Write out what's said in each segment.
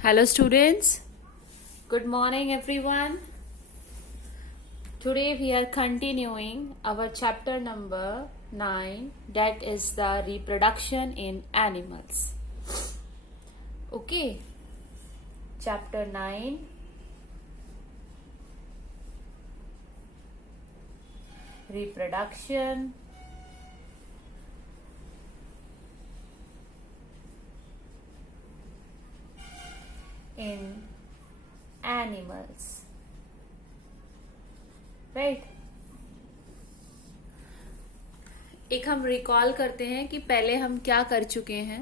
Hello students, good morning everyone. Today we are continuing our chapter number 9, that is the reproduction in animals. Okay, chapter 9, reproduction in animals, right. एक हम recall करते हैं कि पहले हम क्या कर चुके हैं।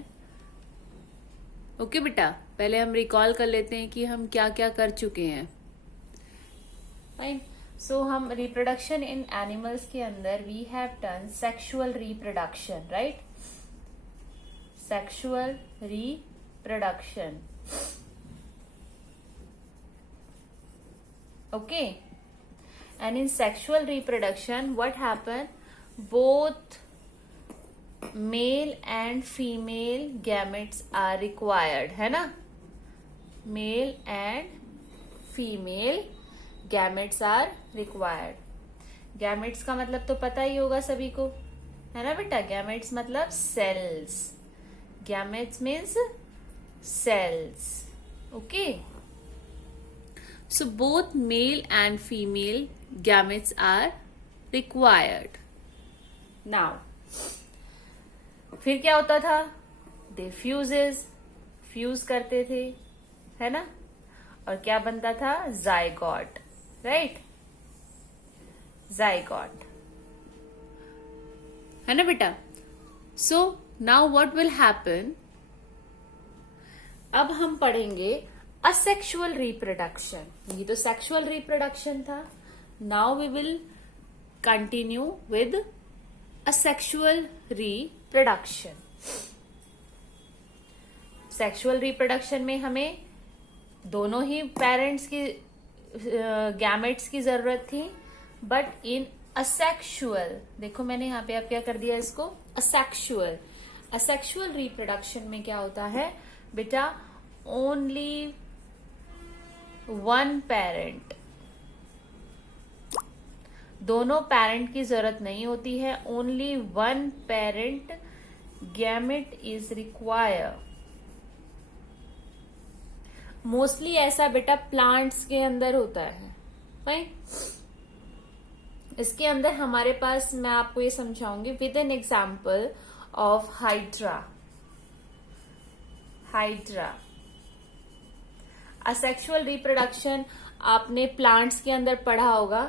ओके बेटा, पहले हम रिकॉल कर लेते हैं कि हम क्या क्या कर चुके हैं। फाइन। सो हम रिप्रोडक्शन इन एनिमल्स के अंदर we have done sexual reproduction, right. Sexual reproduction, okay, and in sexual reproduction what happen, both male and female gametes are required, है ना। male and female gametes are required. gametes का मतलब तो पता ही होगा सभी को, है ना बेटा। gametes मतलब cells. gametes means cells. okay, so both male and female gametes are required. Now, फिर क्या होता था, they फ्यूज करते थे, है ना। और क्या बनता था, zygote, right? zygote, है ना बेटा। so now what will happen, अब हम पढ़ेंगे असेक्सुअल रिप्रोडक्शन। ये तो सेक्सुअल रिप्रोडक्शन था। Now we will continue with asexual reproduction. Sexual reproduction में हमें दोनों ही पेरेंट्स की गैमेट्स की जरूरत थी, बट इन असेक्सुअल, देखो मैंने यहाँ पे अब क्या कर दिया इसको, असेक्सुअल। असेक्सुअल रिप्रोडक्शन में क्या होता है बेटा, ओनली वन पेरेंट, दोनों पेरेंट की जरूरत नहीं होती है, only one parent gamete is require. Mostly ऐसा बेटा प्लांट्स के अंदर होता है, फाइन। इसके अंदर हमारे पास, मैं आपको ये समझाऊंगी with an example of hydra. Hydra asexual reproduction आपने प्लांट्स के अंदर पढ़ा होगा,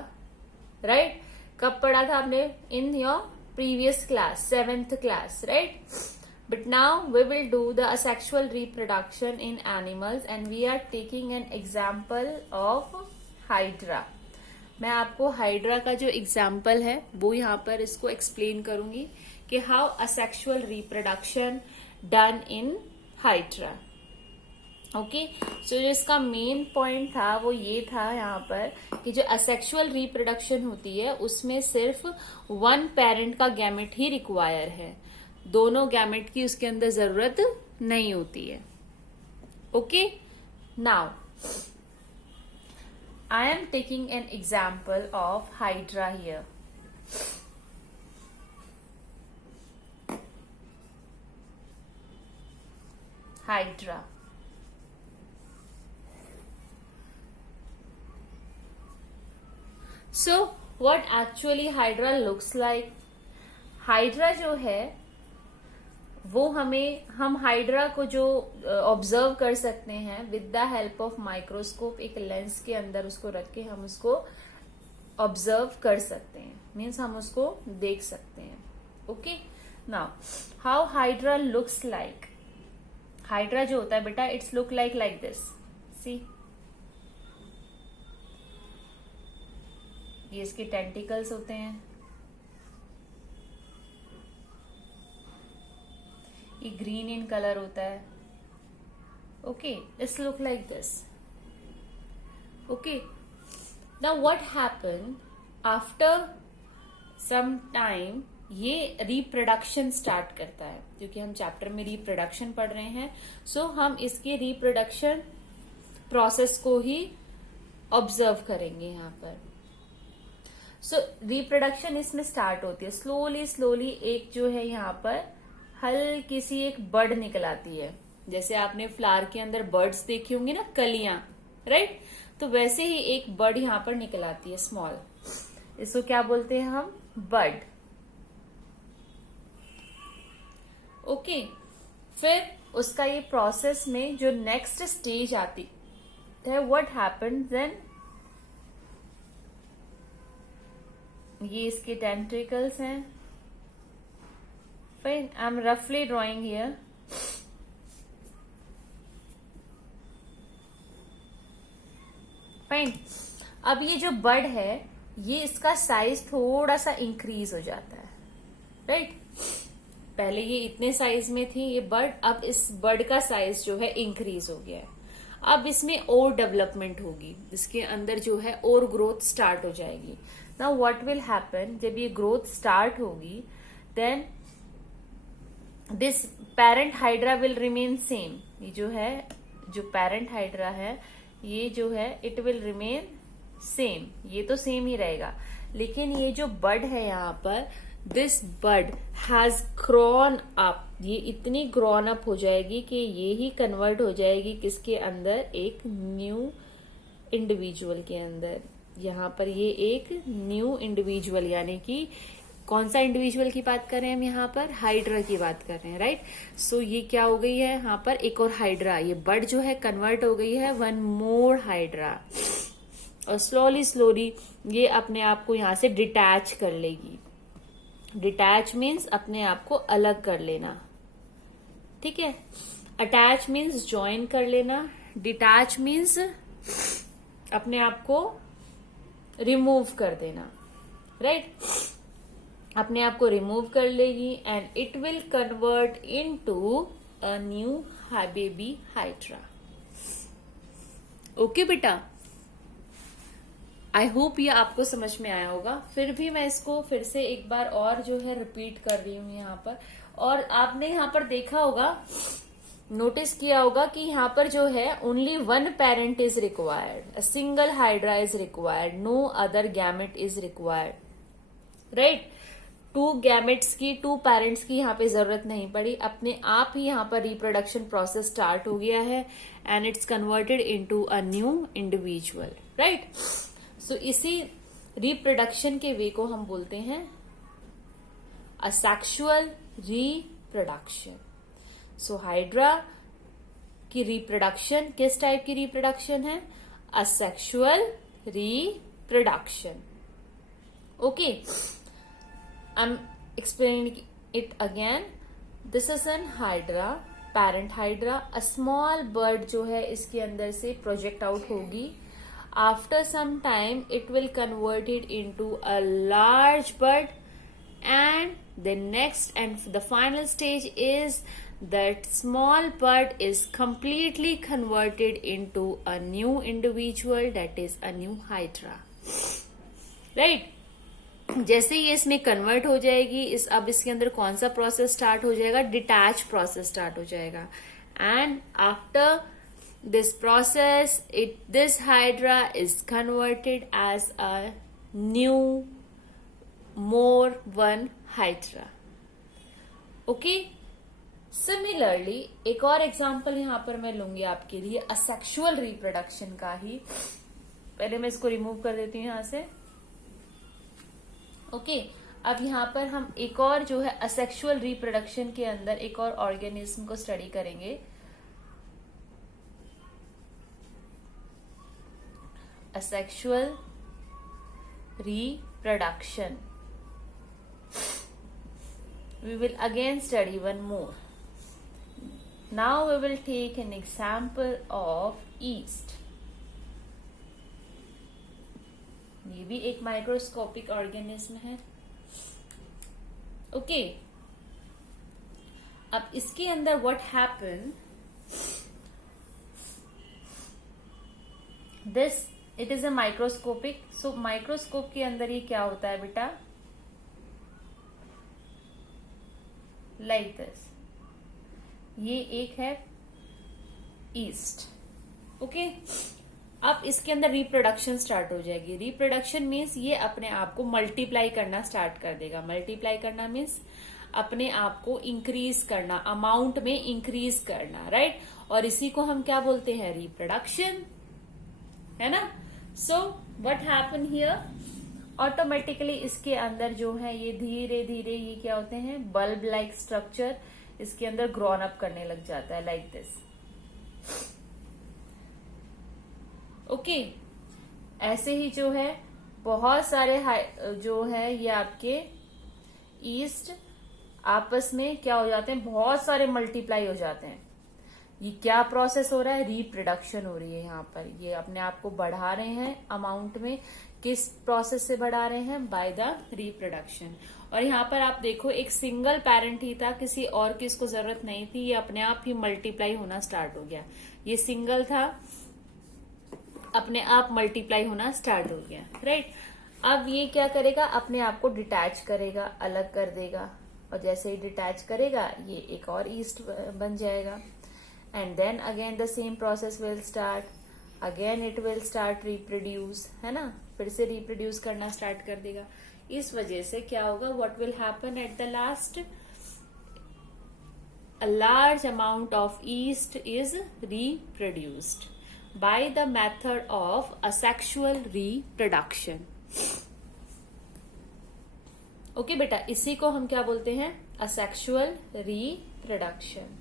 राइट। कब पढ़ा था आपने, in your previous class, 7th class, right. But now we will do the asexual reproduction in animals and we are taking an example of hydra. मैं आपको हाइड्रा का जो एग्जाम्पल है वो यहाँ पर इसको एक्सप्लेन करूंगी कि how asexual reproduction done in hydra. Okay, so जो इसका मेन पॉइंट था वो ये था यहाँ पर कि जो असेक्सुअल रिप्रोडक्शन होती है उसमें सिर्फ वन पेरेंट का गैमेट ही रिक्वायर है, दोनों गैमेट की उसके अंदर जरूरत नहीं होती है। Okay, now I am taking an example of hydra here. Hydra, so what actually hydra looks like. Hydra जो है वो हम हाइड्रा को जो ऑब्जर्व कर सकते हैं with the help of microscope, एक लेंस के अंदर उसको रख के हम उसको ऑब्जर्व कर सकते हैं, मीन्स हम उसको देख सकते हैं। Okay, now how hydra looks like. Hydra जो होता है बेटा, इट्स लुक लाइक दिस, सी, ये इसके टेंटिकल्स होते हैं, ये ग्रीन इन कलर होता है। Okay, it's look like this. Okay, now what happen after some time, ये रिप्रोडक्शन स्टार्ट करता है, क्योंकि हम चैप्टर में रिप्रोडक्शन पढ़ रहे हैं। सो हम इसके रिप्रोडक्शन प्रोसेस को ही ऑब्जर्व करेंगे यहाँ पर। सो रिप्रोडक्शन इसमें स्टार्ट होती है स्लोली स्लोली। एक जो है यहाँ पर हल्की सी एक बर्ड निकल आती है, जैसे आपने फ्लावर के अंदर बर्ड्स देखी होंगी ना, कलियां, राइट। तो वैसे ही एक बर्ड यहाँ पर निकल आती है स्मॉल, इसको क्या बोलते हैं हम, बर्ड। ओके, फिर उसका ये प्रोसेस में जो नेक्स्ट स्टेज आती है, व्हाट हैपेंस देन, ये इसके टेंट्रिकल्स हैं। फाइन, आई एम रफली ड्रॉइंग हियर। फाइन, अब ये जो बर्ड है, ये इसका साइज थोड़ा सा इंक्रीज हो जाता है, राइट। पहले ये इतने साइज में थी ये बर्ड, अब इस बर्ड का साइज जो है इंक्रीज हो गया है। अब इसमें और डेवलपमेंट होगी, इसके अंदर जो है और ग्रोथ स्टार्ट हो जाएगी। नाउ व्हाट विल हैपन, जब ये ग्रोथ स्टार्ट होगी, then this parent hydra will remain same. ये जो है, जो पेरेंट हाइड्रा है, ये जो है इट विल रिमेन सेम, ये तो सेम ही रहेगा। लेकिन ये जो बर्ड है यहाँ पर, this bird has grown up, ये इतनी ग्रोन अप हो जाएगी कि ये ही कन्वर्ट हो जाएगी किसके अंदर, एक न्यू इंडिविजुअल के अंदर। यहाँ पर ये एक न्यू इंडिविजुअल, यानी कि कौन सा इंडिविजुअल की बात कर रहे हैं हम यहाँ पर, हाइड्रा की बात कर रहे हैं, राइट। सो ये क्या हो गई है यहाँ पर, एक और हाइड्रा, ये बर्ड जो है कन्वर्ट हो गई है वन मोर हाइड्रा, और स्लोली स्लोली ये अपने आप को यहाँ से डिटैच कर लेगी। डिटैच मीन्स अपने आप को अलग कर लेना, ठीक है। अटैच मीन्स ज्वाइन कर लेना, डिटैच मीन्स अपने आप को रिमूव कर देना, राइट। अपने आप को रिमूव कर लेगी and it will convert into a new baby hydra. Okay बेटा, आई होप ये आपको समझ में आया होगा। फिर भी मैं इसको फिर से एक बार और जो है रिपीट कर रही हूं यहाँ पर। और आपने यहाँ पर देखा होगा, नोटिस किया होगा कि यहाँ पर जो है only one parent is required, a single hydra is required, no other gamete is required, right. Two gametes की, टू पेरेंट्स की यहाँ पे जरूरत नहीं पड़ी, अपने आप ही यहाँ पर रिप्रोडक्शन प्रोसेस स्टार्ट हो गया है and it's converted into a new individual, right. So इसी रिप्रोडक्शन के वे को हम बोलते हैं असेक्सुअल रिप्रोडक्शन। सो हाइड्रा की रिप्रोडक्शन किस टाइप की रिप्रोडक्शन है, asexual reproduction. Okay, I'm explaining it again. This is an hydra, parent hydra. A small bird जो है इसके अंदर से project out होगी. After some time, it will convert it into a large bird, and the next and the final stage is that small bird is completely converted into a new individual, that is a new hydra, right? जैसे ही इसमें convert हो जाएगी, अब इसके अंदर कौन सा process start हो जाएगा, डिटैच प्रोसेस स्टार्ट हो जाएगा। And after this process this hydra is converted as a new more one hydra. Okay, similarly एक और एग्जांपल यहां पर मैं लूंगी आपके लिए असेक्सुअल रिप्रोडक्शन का ही। पहले मैं इसको रिमूव कर देती हूँ यहां से। ओके, अब यहाँ पर हम एक और जो है असेक्सुअल रिप्रोडक्शन के अंदर एक और ऑर्गेनिज्म को स्टडी करेंगे। Asexual reproduction, we will again study one more. Now we will take an example of yeast. ये भी एक माइक्रोस्कोपिक ऑर्गेनिज्म है। ओके, अब इसके अंदर what happen, this it is a microscopic. So microscope के अंदर ये क्या होता है बेटा, लाइक दिस, ये एक है ईस्ट, ओके अब इसके अंदर रिप्रोडक्शन स्टार्ट हो जाएगी। रिप्रोडक्शन मीन्स ये अपने आप को मल्टीप्लाई करना स्टार्ट कर देगा। मल्टीप्लाई करना मीन्स अपने आप को इंक्रीज करना, अमाउंट में इंक्रीज करना, राइट। और इसी को हम क्या बोलते हैं, रिप्रोडक्शन, है ना। So what happen here, automatically इसके अंदर जो है ये धीरे धीरे ये क्या होते हैं, बल्ब लाइक स्ट्रक्चर इसके अंदर ग्रोन अप करने लग जाता है, लाइक दिस। ओके ऐसे ही जो है बहुत सारे जो है ये आपके ईस्ट आपस में क्या हो जाते हैं, बहुत सारे मल्टीप्लाई हो जाते हैं। ये क्या प्रोसेस हो रहा है, रिप्रोडक्शन हो रही है। यहाँ पर ये अपने आप को बढ़ा रहे हैं अमाउंट में। किस प्रोसेस से बढ़ा रहे हैं, बाय द रिप्रोडक्शन। और यहाँ पर आप देखो एक सिंगल पेरेंट ही था, किसी और की इसको जरूरत नहीं थी, ये अपने आप ही मल्टीप्लाई होना स्टार्ट हो गया। ये सिंगल था, अपने आप मल्टीप्लाई होना स्टार्ट हो गया, राइट। अब ये क्या करेगा, अपने आप को डिटैच करेगा, अलग कर देगा। और जैसे ही डिटैच करेगा ये एक और ईस्ट बन जाएगा। And then again the same process will start, again it will start reproduce, है ना, फिर से रिप्रोड्यूस करना स्टार्ट कर देगा। इस वजह से क्या होगा, what will happen at the last, a large amount of east is reproduced by the method of asexual reproduction. Okay बेटा, इसी को हम क्या बोलते हैं, असेक्सुअल रिप्रोडक्शन।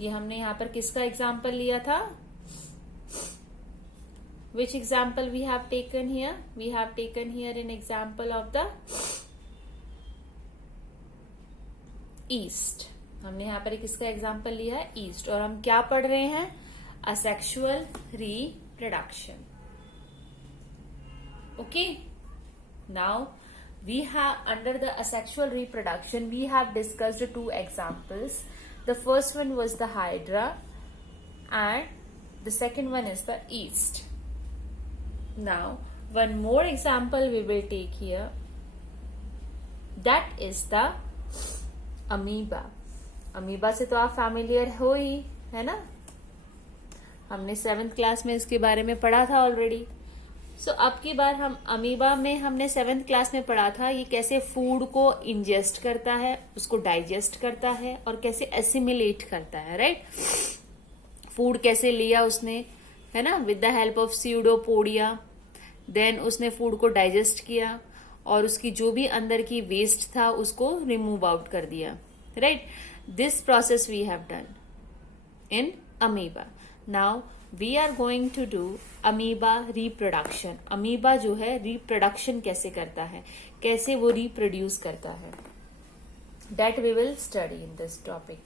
ये हमने यहां पर किसका एग्जाम्पल लिया था, which example we have taken here, we have taken here an example of the east। हमने यहाँ पर किसका एग्जाम्पल लिया है, ईस्ट। और हम क्या पढ़ रहे हैं, asexual reproduction. Okay now we have under the asexual reproduction we have discussed two examples. The first one was the hydra and the second one is the yeast. Now one more example we will take here, that is the amoeba. Amoeba से तो आप familiar हो ही, है ना, हमने 7th class में इसके बारे में पढ़ा था ऑलरेडी। सो अब की बार हम अमीबा में हमने 7th क्लास में पढ़ा था ये कैसे फूड को इंजेस्ट करता है, उसको डाइजेस्ट करता है और कैसे एसिमिलेट करता है, राइट। फूड कैसे लिया उसने, है ना, with the help of pseudopodia. Then उसने फूड को डाइजेस्ट किया और उसकी जो भी अंदर की वेस्ट था उसको रिमूव आउट कर दिया, right. This process we have done in amoeba. Now we are going to do amoeba reproduction. Amoeba जो है रिप्रोडक्शन कैसे करता है, कैसे वो रिप्रोड्यूस करता है, that we will study in this topic.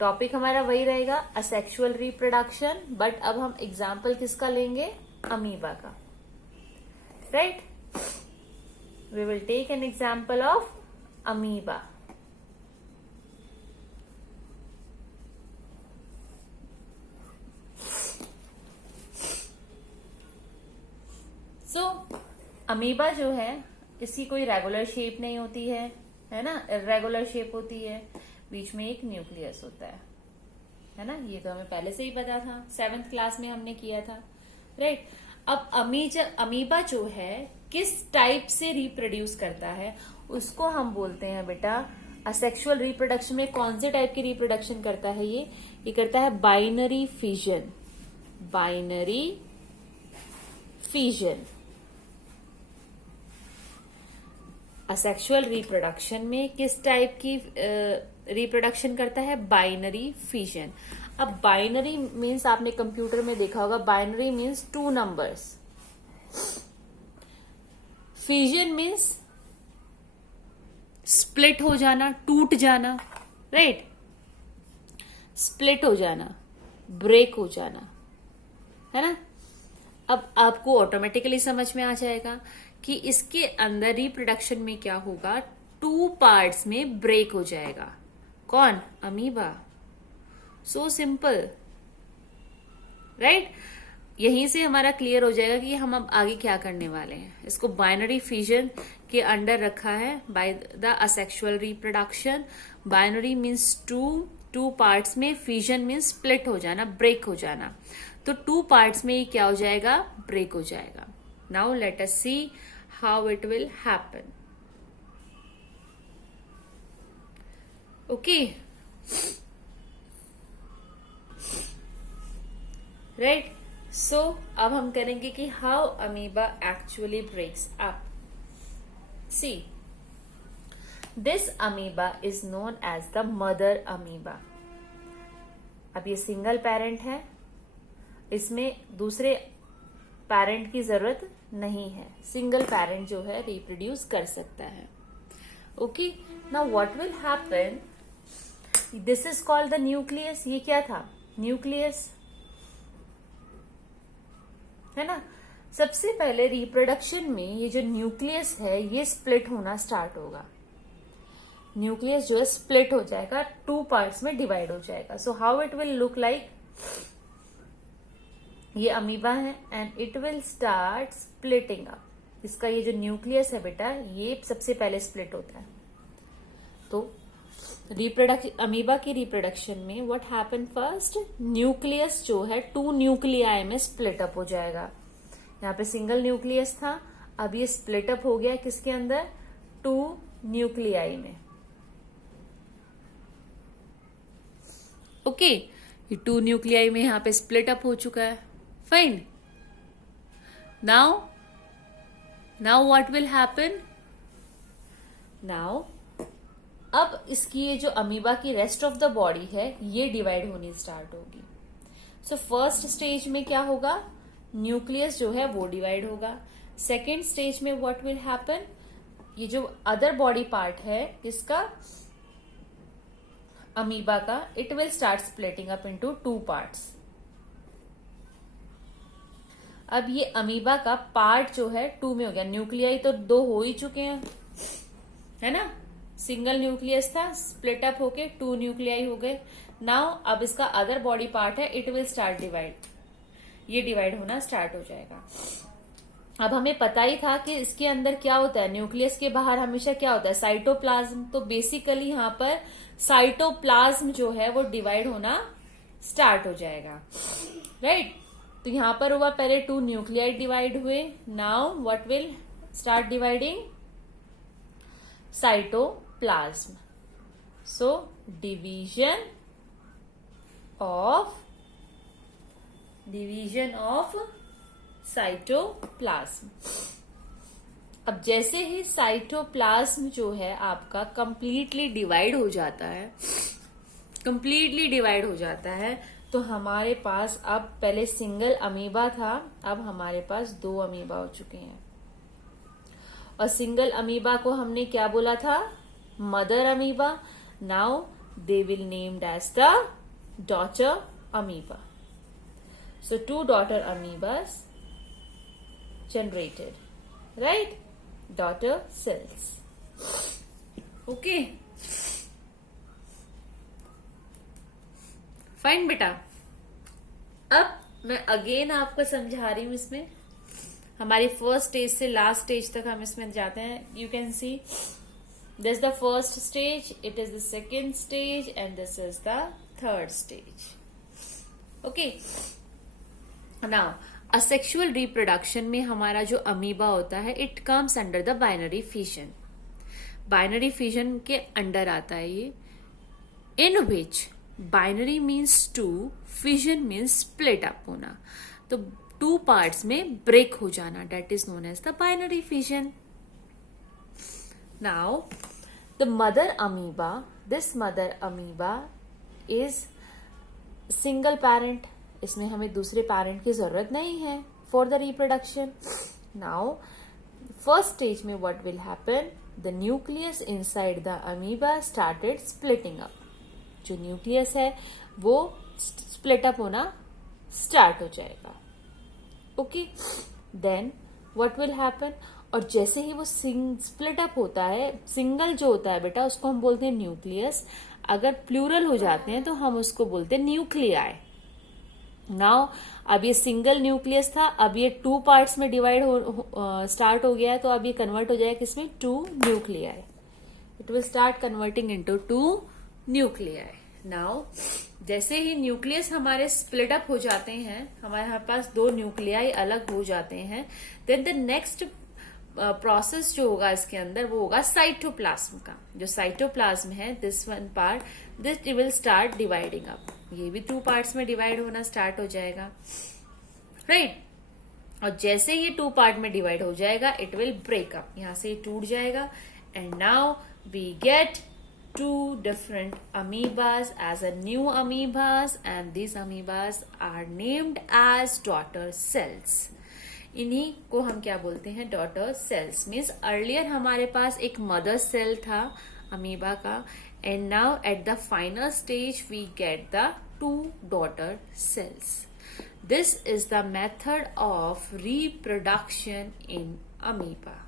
Topic हमारा वही रहेगा, असेक्सुअल रिप्रोडक्शन, बट अब हम एग्जाम्पल किसका लेंगे, अमीबा का, right. We will take an example of amoeba. Amoeba जो है इसकी कोई रेगुलर शेप नहीं होती है ना, इर्रेगुलर शेप होती है, बीच में एक न्यूक्लियस होता है ना। ये तो हमें पहले से ही पता था, 7th क्लास में हमने किया था, राइट। अब अमीबा जो है किस टाइप से रिप्रोड्यूस करता है उसको हम बोलते हैं बेटा असेक्सुअल रिप्रोडक्शन में कौन से टाइप की रिप्रोडक्शन करता है, ये करता है binary fission. Binary fission asexual reproduction में किस टाइप की रिप्रोडक्शन करता है, बाइनरी फिजन। अब बाइनरी मीन्स आपने कंप्यूटर में देखा होगा, binary means 2 numbers, fission means split हो जाना, टूट जाना, राइट, स्प्लिट हो जाना, ब्रेक हो जाना, है ना। अब आपको ऑटोमेटिकली समझ में आ जाएगा कि इसके अंदर रिप्रोडक्शन में क्या होगा, 2 पार्ट्स में ब्रेक हो जाएगा। कौन, अमीबा। So simple, right. यहीं से हमारा क्लियर हो जाएगा कि हम अब आगे क्या करने वाले हैं। इसको बाइनरी फिजन के अंडर रखा है by the asexual reproduction. Binary means 2 to parts में, फिजन मीन्स स्प्लिट हो जाना, ब्रेक हो जाना, तो टू पार्ट्स में ये क्या हो जाएगा, ब्रेक हो जाएगा. Now let us see how it will happen. Okay, right. So अब हम करेंगे कि how amoeba actually breaks up. See, this amoeba is known as the mother amoeba. अब ये सिंगल पेरेंट है, इसमें दूसरे पेरेंट की जरूरत नहीं है. सिंगल पेरेंट जो है रिप्रोड्यूस कर सकता है. Okay, now what will happen, this is called the nucleus. ये क्या था, न्यूक्लियस है ना. सबसे पहले रिप्रोडक्शन में ये जो न्यूक्लियस है ये स्प्लिट होना स्टार्ट होगा. न्यूक्लियस जो है स्प्लिट हो जाएगा, टू पार्ट्स में डिवाइड हो जाएगा. So how it will look like, ये अमीबा है and it will start splitting up. इसका ये जो न्यूक्लियस है बेटा, ये सबसे पहले स्प्लिट होता है. तो अमीबा की रिप्रोडक्शन में व्हाट हैपन फर्स्ट, न्यूक्लियस जो है टू न्यूक्लियाई में स्प्लिट अप हो जाएगा. यहाँ पे सिंगल न्यूक्लियस था, अब ये स्प्लिट अप हो गया किसके अंदर, टू न्यूक्लियाई में. ओके, ये टू न्यूक्लियाई में यहाँ पे स्प्लिट अप हो चुका है. Fine. Now what will happen, now अब इसकी ये जो अमीबा की रेस्ट ऑफ द बॉडी है ये डिवाइड होनी स्टार्ट होगी. सो फर्स्ट स्टेज में क्या होगा, न्यूक्लियस जो है वो डिवाइड होगा. सेकेंड स्टेज में व्हाट विल हैपन, ये जो अदर बॉडी पार्ट है इसका, अमीबा का, it will start splitting up into two parts. अब ये अमीबा का पार्ट जो है टू में हो गया. न्यूक्लियाई तो दो हो ही चुके हैं, है ना. सिंगल न्यूक्लियस था, स्प्लिट अप होके टू न्यूक्लियाई हो गए. नाउ अब इसका अदर बॉडी पार्ट है, इट विल स्टार्ट डिवाइड. ये डिवाइड होना स्टार्ट हो जाएगा. अब हमें पता ही था कि इसके अंदर क्या होता है, न्यूक्लियस के बाहर हमेशा क्या होता है, साइटोप्लाज्म. तो बेसिकली यहाँ पर साइटोप्लाज्म जो है वो डिवाइड होना स्टार्ट हो जाएगा. राइट. तो यहां पर हुआ पहले टू न्यूक्लियाई डिवाइड हुए. Now what will start dividing, cytoplasm. So division of cytoplasm. अब जैसे ही साइटोप्लाज्म जो है आपका कंप्लीटली डिवाइड हो जाता है, तो हमारे पास अब पहले सिंगल अमीबा था, अब हमारे पास दो अमीबा हो चुके हैं. और सिंगल अमीबा को हमने क्या बोला था, mother amoeba. Now they will named as the daughter amoeba. So two daughter amoebas generated, right? Daughter cells. Okay. Fine बेटा. अब मैं अगेन आपको समझा रही हूं. इसमें हमारी फर्स्ट स्टेज से लास्ट स्टेज तक हम इसमें जाते हैं. You can see this the first stage, it is the second stage and this is the third stage. Okay. Now asexual reproduction में हमारा जो अमीबा होता है, it comes under the binary fission. Binary fission के अंडर आता है ये, in which binary means two, fission means split up होना. तो टू पार्ट्स में ब्रेक हो जाना, that is known as the binary fission. Now the mother amoeba, this mother amoeba is single parent. इसमें हमें दूसरे पेरेंट की जरूरत नहीं है for the reproduction. Now first stage में what will happen, the nucleus inside the amoeba started splitting up. जो nucleus है वो स्प्लिट अप होना स्टार्ट हो जाएगा. Okay. Then what will happen, और जैसे ही वो स्प्लिट अप होता है, सिंगल जो होता है बेटा उसको हम बोलते हैं न्यूक्लियस. अगर प्लूरल हो जाते हैं तो हम उसको बोलते हैं न्यूक्लियाई. नाउ अब ये सिंगल न्यूक्लियस था, अब ये टू पार्ट्स में डिवाइड स्टार्ट हो गया है, तो अब ये कन्वर्ट हो जाएगा किसमें, two nuclei. It will start converting into two nuclei. Now जैसे ही न्यूक्लियस हमारे स्प्लिट अप हो जाते हैं, हमारे पास दो न्यूक्लियाई अलग हो जाते हैं, देन द नेक्स्ट प्रोसेस जो होगा इसके अंदर वो होगा साइटोप्लाज्म का. जो साइटोप्लाज्म है, this one part, this will start dividing up. ये भी 2 पार्ट्स में डिवाइड होना स्टार्ट हो जाएगा, राइट. और जैसे ये 2 पार्ट में डिवाइड हो जाएगा, इट विल ब्रेक अप. यहां से ये टूट जाएगा. And now we get 2 different amoebas as a new amoebas, and these amoebas are named as daughter cells. इन्हीं को हम क्या बोलते हैं? Daughter cells. मीन्स अर्लियर हमारे पास एक मदर सेल था अमीबा का, and now at the final stage we get the 2 daughter cells. This is the method of reproduction in amoeba.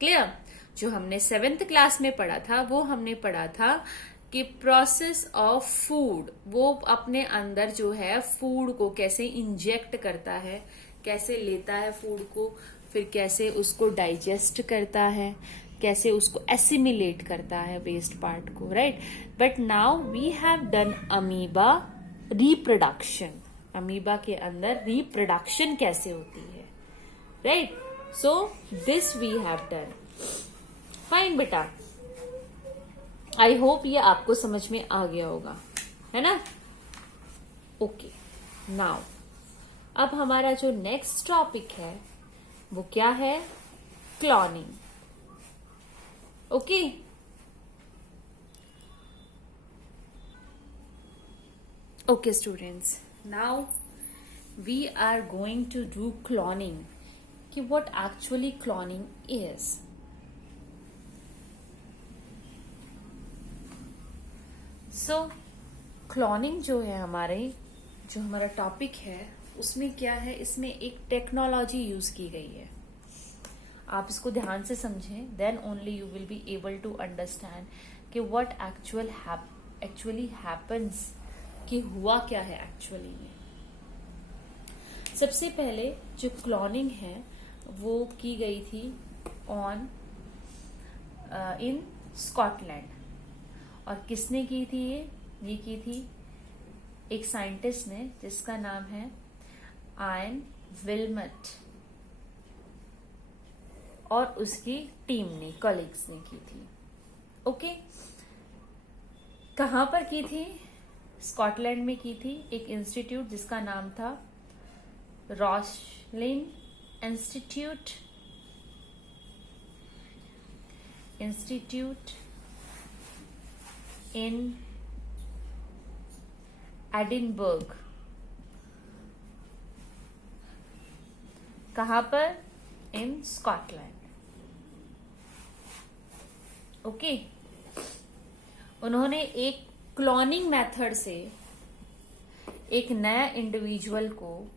Clear? जो हमने 7th क्लास में पढ़ा था वो हमने पढ़ा था कि प्रोसेस ऑफ फूड, वो अपने अंदर जो है फूड को कैसे इंजेक्ट करता है, कैसे लेता है फूड को, फिर कैसे उसको डाइजेस्ट करता है, कैसे उसको एसिमिलेट करता है वेस्ट पार्ट को, right. But now we have done amoeba reproduction. Amoeba के अंदर रिप्रोडक्शन कैसे होती है, right. So this we have done. Fine बेटा, आई होप ये आपको समझ में आ गया होगा, है ना. ओके, नाउ अब हमारा जो नेक्स्ट टॉपिक है वो क्या है? Cloning. Okay, okay students, now we are going to do cloning. कि what actually cloning is. So cloning जो है जो हमारा टॉपिक है उसमें क्या है? इसमें एक टेक्नोलॉजी यूज की गई है. आप इसको ध्यान से समझें, then only you will be able to understand कि व्हाट एक्चुअली हैपन्स, कि हुआ क्या है एक्चुअली में. सबसे पहले जो क्लोनिंग है वो की गई थी इन स्कॉटलैंड. और किसने की थी ये की थी एक साइंटिस्ट ने जिसका नाम है आयन विल्मट, और उसकी टीम ने, कॉलीग्स ने की थी. ओके, कहां पर की थी? स्कॉटलैंड में की थी. एक इंस्टीट्यूट जिसका नाम था रॉसलिन इंस्टीट्यूट इन एडिनबर्ग. कहां पर? इन स्कॉटलैंड. ओके, उन्होंने एक क्लोनिंग मेथड से एक नया इंडिविजुअल को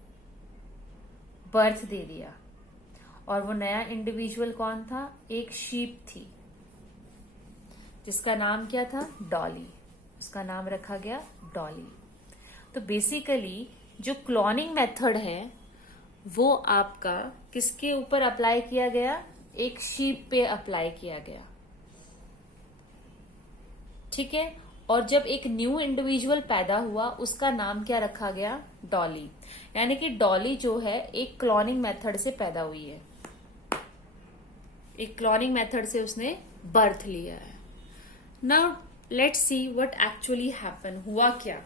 बर्थ दे दिया. और वो नया इंडिविजुअल कौन था? एक शीप थी जिसका नाम क्या था? डॉली. उसका नाम रखा गया डॉली. तो बेसिकली जो क्लोनिंग मेथड है वो आपका किसके ऊपर अप्लाई किया गया? एक शीप पे अप्लाई किया गया, ठीक है. और जब एक न्यू इंडिविजुअल पैदा हुआ उसका नाम क्या रखा गया? डॉली. यानी कि डॉली जो है एक क्लोनिंग मेथड से पैदा हुई है, एक क्लोनिंग मेथड से उसने बर्थ लिया है. Now let's see what actually happen. हुआ क्या?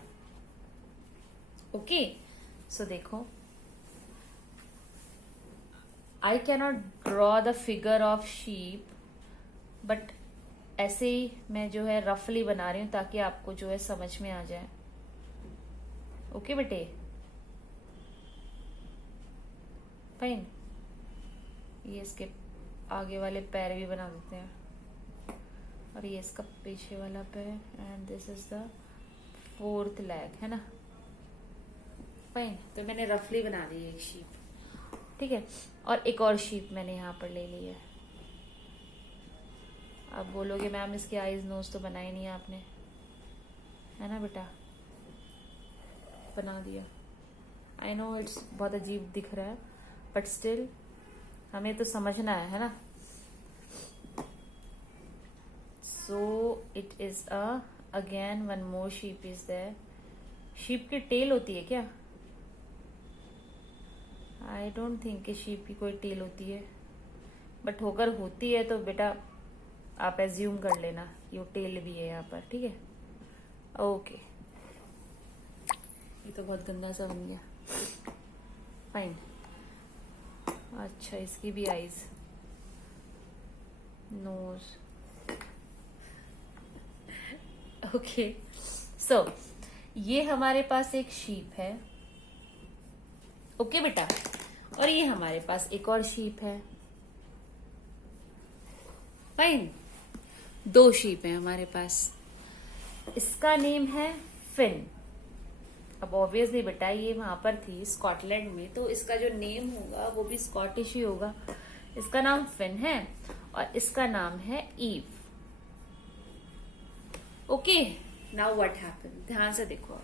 ओके, सो देखो, I cannot draw the figure of sheep, but ऐसे ही मैं जो है रफली बना रही हूं ताकि आपको जो है समझ में आ जाए. ओके बेटे, फाइन. ये इसके आगे वाले पैर भी बना देते हैं, और ये इसका पीछे वाला पैर, and this is the 4th leg, है ना. फाइन, तो मैंने रफली बना दी एक शीप, ठीक है. और एक और शीप मैंने यहाँ पर ले ली है. आप बोलोगे मैम इसके आईज नोज तो बनाए नहीं आपने, है ना बेटा. बना दिया. आई नो इट्स बहुत अजीब दिख रहा है, बट स्टिल हमें तो समझना है ना. So it is again one more sheep is there. Sheep की टेल होती है क्या? आई डोंट थिंक कि शीप की कोई टेल होती है, बट होकर होती है तो बेटा आप एज्यूम कर लेना ये टेल भी है यहाँ पर. ठीक है, ओके. ये तो बहुत गंदा सा बन गया. फाइन. अच्छा, इसकी भी आईज, नोज. ओके, सो ये हमारे पास एक शीप है. ओके बेटा, और ये हमारे पास एक और शीप है. फाइन. 2 शीप है हमारे पास. इसका नेम है फिन. अब ऑब्वियसली बेटा ये वहां पर थी स्कॉटलैंड में, तो इसका जो नेम होगा वो भी स्कॉटिश ही होगा. इसका नाम फिन है और इसका नाम है Eve. Okay, now what happen, ध्यान से देखो.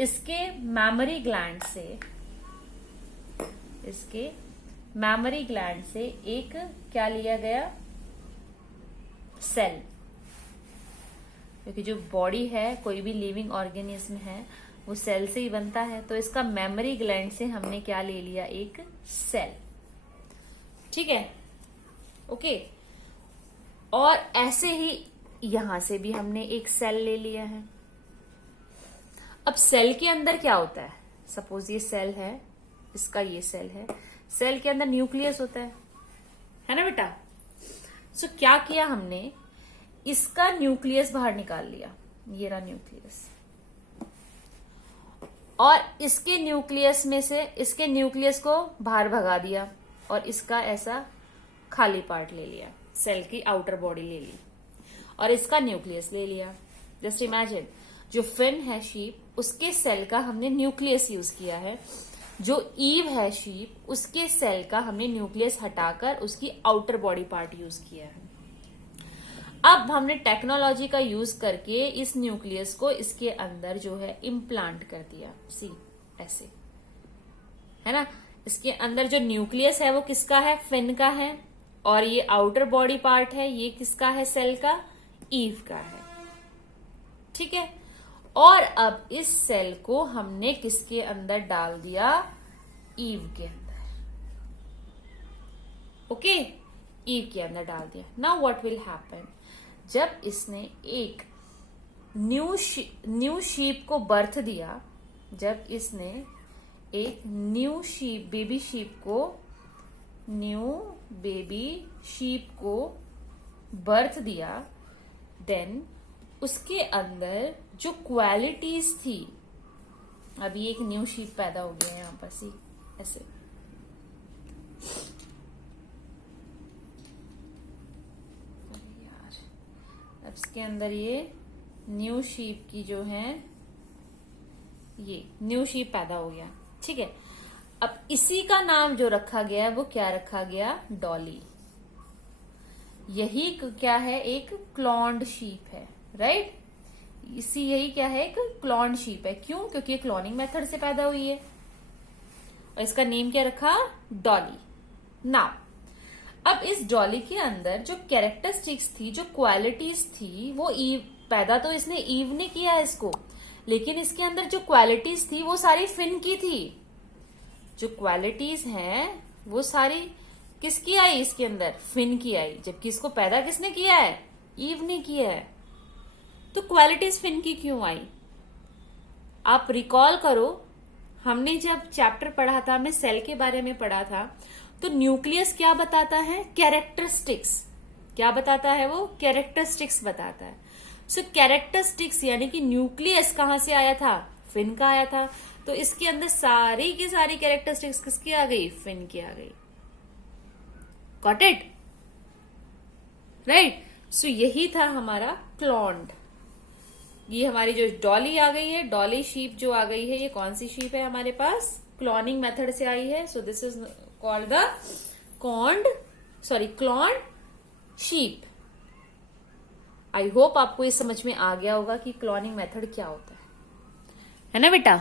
इसके मैमरी ग्लैंड से एक क्या लिया गया? सेल. क्योंकि जो बॉडी है, कोई भी लिविंग ऑर्गेनिज्म है, वो सेल से ही बनता है. तो इसका मेमोरी ग्लैंड से हमने क्या ले लिया? एक सेल. ठीक है, ओके. और ऐसे ही यहां से भी हमने एक सेल ले लिया है. अब सेल के अंदर क्या होता है? सपोज ये सेल है, इसका ये सेल है. सेल के अंदर न्यूक्लियस होता है ना बेटा? सो क्या किया हमने? इसका न्यूक्लियस बाहर निकाल लिया. ये रहा न्यूक्लियस. और इसके न्यूक्लियस में से इसके न्यूक्लियस को बाहर भगा दिया और इसका ऐसा खाली पार्ट ले लिया. सेल की आउटर बॉडी ले ली और इसका न्यूक्लियस ले लिया. जस्ट इमेजिन, जो फिन है शीप, उसके सेल का हमने न्यूक्लियस यूज किया है. जो ईव है शीप, उसके सेल का हमने न्यूक्लियस हटाकर उसकी आउटर बॉडी पार्ट यूज किया है. अब हमने टेक्नोलॉजी का यूज करके इस न्यूक्लियस को इसके अंदर जो है इम्प्लांट कर दिया. सी, ऐसे है ना. इसके अंदर जो न्यूक्लियस है वो किसका है? फिन का है. और ये आउटर बॉडी पार्ट है, ये किसका है? सेल का, ईव का है. ठीक है. और अब इस सेल को हमने किसके अंदर डाल दिया? ईव के अंदर. ओके, ईव के अंदर डाल दिया. Now what will happen? जब इसने एक न्यू शीप को बर्थ दिया, जब इसने एक न्यू बेबी शीप को बर्थ दिया, देन उसके अंदर जो क्वालिटीज थी, अभी एक न्यू शीप पैदा हो गया यहां पर. सी, ऐसे. यार, अब इसके अंदर ये न्यू शीप की जो है, ये न्यू शीप पैदा हो गया. ठीक है. अब इसी का नाम जो रखा गया वो क्या रखा गया? डॉली. यही क्या है? एक क्लॉन्ड शीप है. राइट. यही क्या है? एक क्लॉन्ड शीप है. क्यों? क्योंकि ये क्लोनिंग मेथड से पैदा हुई है. और इसका नेम क्या रखा? डॉली. नाउ अब इस डॉली के अंदर जो कैरेक्टरिस्टिक्स थी, जो क्वालिटीज थी, वो ईव पैदा तो इसने ईव ने किया है इसको, लेकिन इसके अंदर जो क्वालिटीज थी वो सारी फिन की थी. जो क्वालिटीज हैं वो सारी किसकी आई? इसके अंदर फिन की आई. जबकि इसको पैदा किसने किया है? ईव ने किया है. तो क्वालिटीज फिन की क्यों आई? आप रिकॉल करो, हमने जब चैप्टर पढ़ा था, हमने सेल के बारे में पढ़ा था, तो न्यूक्लियस क्या बताता है? कैरेक्टरिस्टिक्स. क्या बताता है वो? कैरेक्टरिस्टिक्स बताता है. सो कैरेक्टरिस्टिक्स यानी कि न्यूक्लियस कहां से आया था? फिन का आया था. तो इसके अंदर सारी की सारी कैरेक्टरिस्टिक्स किसकी आ गई? फिन की आ गई. Got it? राइट. सो यही था हमारा क्लॉन्ड. ये हमारी जो डॉली आ गई है, डॉली शीप जो आ गई है, ये कौन सी शीप है हमारे पास? क्लॉनिंग मेथड से आई है. So this is called the cloned sheep. I hope आपको ये समझ में आ गया होगा कि क्लॉनिंग मेथड क्या होता है ना बेटा?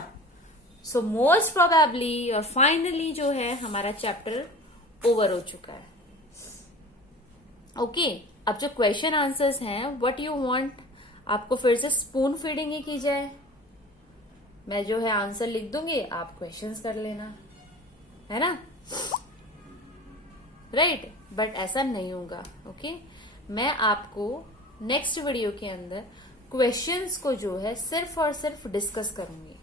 सो मोस्ट प्रोबेबली और फाइनली जो है हमारा चैप्टर ओवर हो चुका है. ओके अब जो क्वेश्चन आंसर्स हैं, व्हाट यू वांट, आपको फिर से स्पून फीडिंग ही की जाए? मैं जो है आंसर लिख दूंगी, आप क्वेश्चंस कर लेना, है ना? राइट बट ऐसा नहीं होगा। ओके मैं आपको नेक्स्ट वीडियो के अंदर क्वेश्चंस को जो है सिर्फ और सिर्फ डिस्कस करूंगी।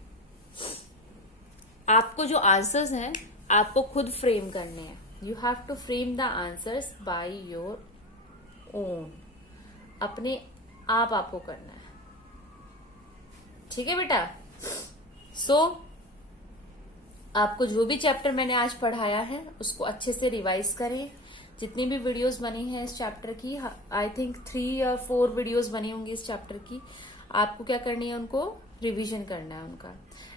आपको जो आंसर्स हैं आपको खुद फ्रेम करने हैं। You have to frame the answers by your own, अपने आप आपको करना है। ठीक है बेटा? सो आपको जो भी चैप्टर मैंने आज पढ़ाया है उसको अच्छे से रिवाइज करें। जितनी भी वीडियोस बनी हैं इस चैप्टर की, आई थिंक 3 या 4 वीडियोस बनी होंगी इस चैप्टर की, आपको क्या करनी है, उनको रिवीजन करना है उनका,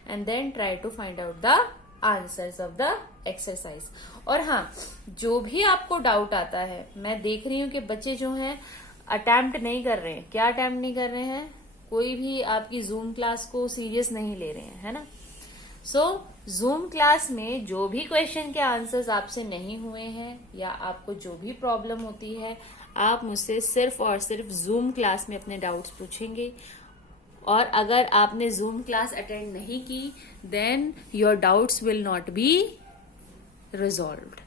and then try to find out the answers of the exercise. और हाँ, जो भी आपको डाउट आता है, मैं देख रही हूँ कि बच्चे जो हैं अटेम्प्ट नहीं कर रहे हैं। क्या अटेम्प्ट नहीं कर रहे हैं? कोई भी आपकी जूम क्लास को सीरियस नहीं ले रहे हैं, है ना? सो जूम क्लास में जो भी क्वेश्चन के आंसर्स आपसे नहीं हुए हैं या आपको जो भी प्रॉब्लम होती है, आप मुझसे सिर्फ और सिर्फ जूम क्लास में अपने डाउट्स पूछेंगे। और अगर आपने जूम क्लास अटेंड नहीं की, then your doubts will not be resolved.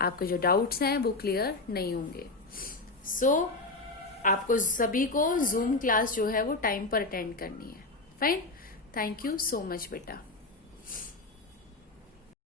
आपके जो डाउट्स हैं वो क्लियर नहीं होंगे। सो आपको सभी को जूम क्लास जो है वो टाइम पर अटेंड करनी है। Fine, thank you so much बेटा।